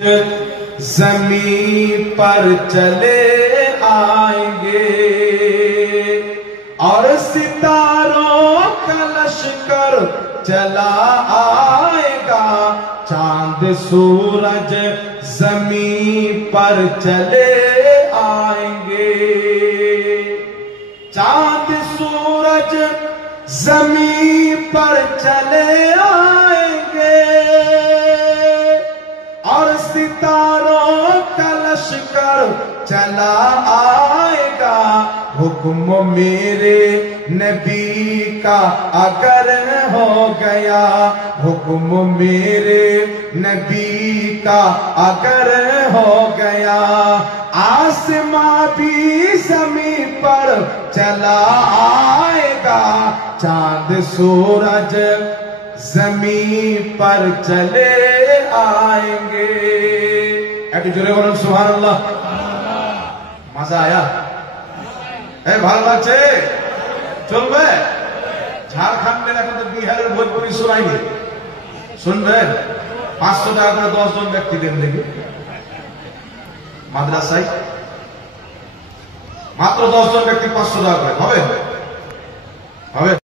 जमीन पर चले आएंगे और सितारों का लश्कर चला आएगा। चांद सूरज जमीन पर चले आएंगे, चांद सूरज जमीन पर चले आएंगे और सितारों का लश्कर चला आएगा। हुक्म मेरे नबी का अगर हो गया, हुक्म मेरे नबी का अगर हो गया, आसमां भी ज़मीन पर चला आएगा। चांद सूरज जमीन पर चले आएंगे। একটু জোরে বলুন সুবহানাল্লাহ। মজা আয়া? ভালো লাগছে? চলবে? ঝাড়খণ্ডের এখন তো বিহারের ভোজপুরি শোনায়নি, শুনবেন? 500 টাকা করে 10 জন ব্যক্তি দেন দেখি মাদ্রাসায়, মাত্র 10 জন ব্যক্তি 500 টাকা করে হবে? হবে?